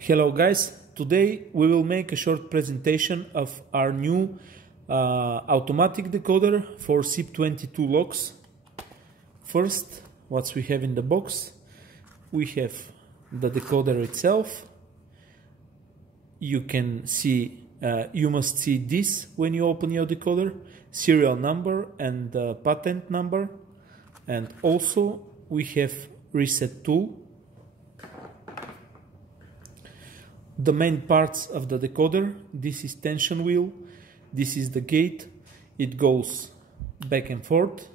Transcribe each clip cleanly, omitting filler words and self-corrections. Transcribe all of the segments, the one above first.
Hello guys, today we will make a short presentation of our new automatic decoder for SIP22 locks. First, what we have in the box, we have the decoder itself. You can see, you must see this when you open your decoder, serial number and patent number, and also we have reset tool. The main parts of the decoder, this is tension wheel, this is the gate, it goes back and forth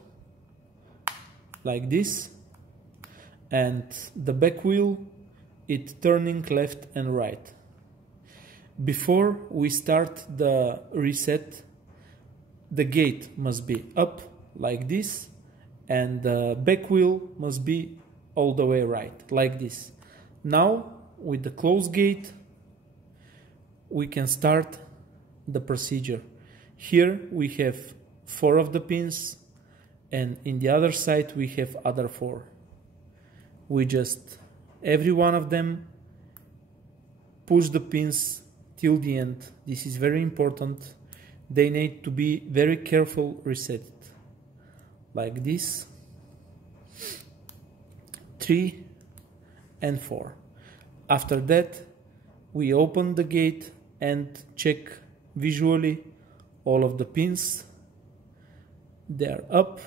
like this, and the back wheel, it turning left and right. Before we start the reset, the gate must be up like this and the back wheel must be all the way right like this. Now with the closed gate we can start the procedure. Here we have 4 of the pins and in the other side we have other 4. We just, every one of them, push the pins till the end. This is very important. They need to be very careful reset. Like this. 3 and 4. After that we open the gate and check visually all of the pins. They are up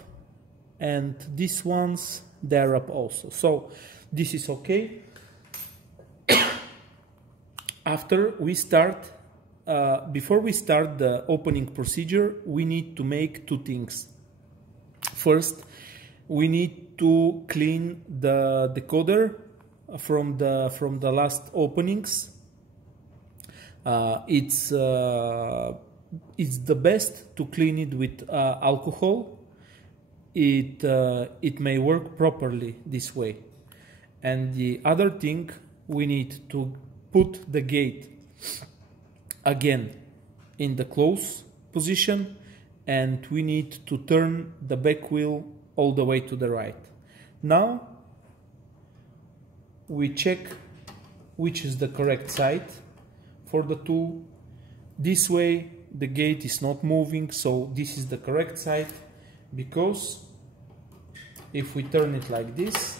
and these ones, they are up also. So this is okay. After we start, before we start the opening procedure, we need to make 2 things. First, we need to clean the decoder from the last openings. It's the best to clean it with alcohol. It may work properly this way. And the other thing, we need to put the gate again in the close position, and we need to turn the back wheel all the way to the right. Now we check which is the correct side for the tool. This way the gate is not moving, so this is the correct side, because if we turn it like this,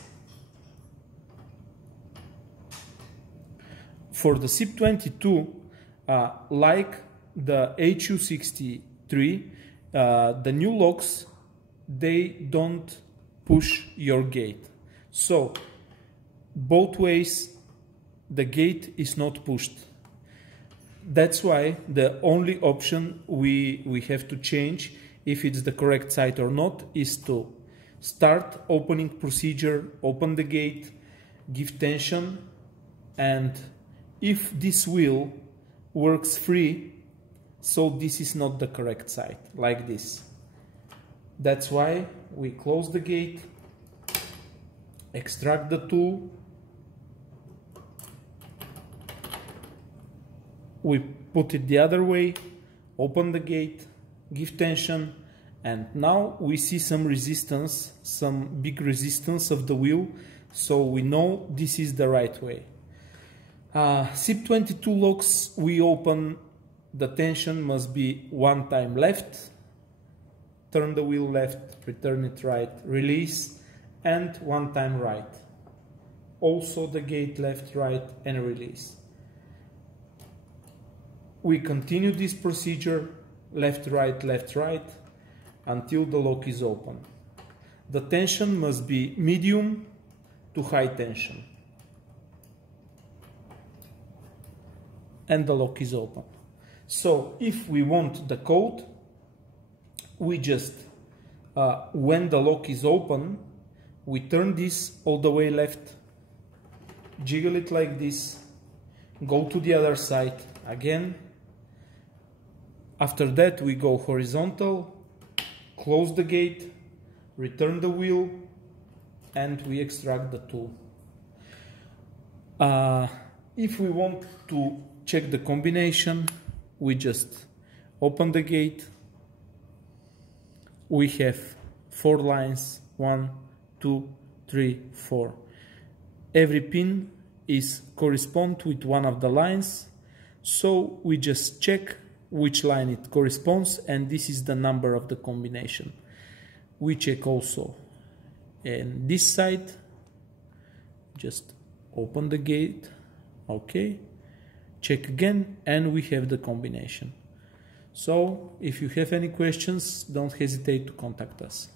for the SIP22, like the HU63, the new locks, they don't push your gate. So both ways the gate is not pushed. That's why the only option we have to change, if it's the correct side or not, is to start opening procedure, open the gate, give tension, and if this wheel works free, so this is not the correct side, like this. That's why we close the gate, extract the tool, we put it the other way, open the gate, give tension, and now we see some resistance, some big resistance of the wheel, so we know this is the right way. SIP22 locks, we open, the tension must be 1 time left, turn the wheel left, return it right, release, and 1 time right. Also the gate left, right, and release. We continue this procedure, left, right, until the lock is open. The tension must be medium to high tension. And the lock is open. So if we want the code, we just, when the lock is open, we turn this all the way left, jiggle it like this, go to the other side again. After that we go horizontal, close the gate, return the wheel, and we extract the tool. If we want to check the combination, we just open the gate. We have 4 lines, 1, 2, 3, 4. Every pin is correspond with one of the lines, so we just check which line it corresponds, and this is the number of the combination. We check also and this side, just open the gate, okay, check again, and we have the combination. So if you have any questions, don't hesitate to contact us.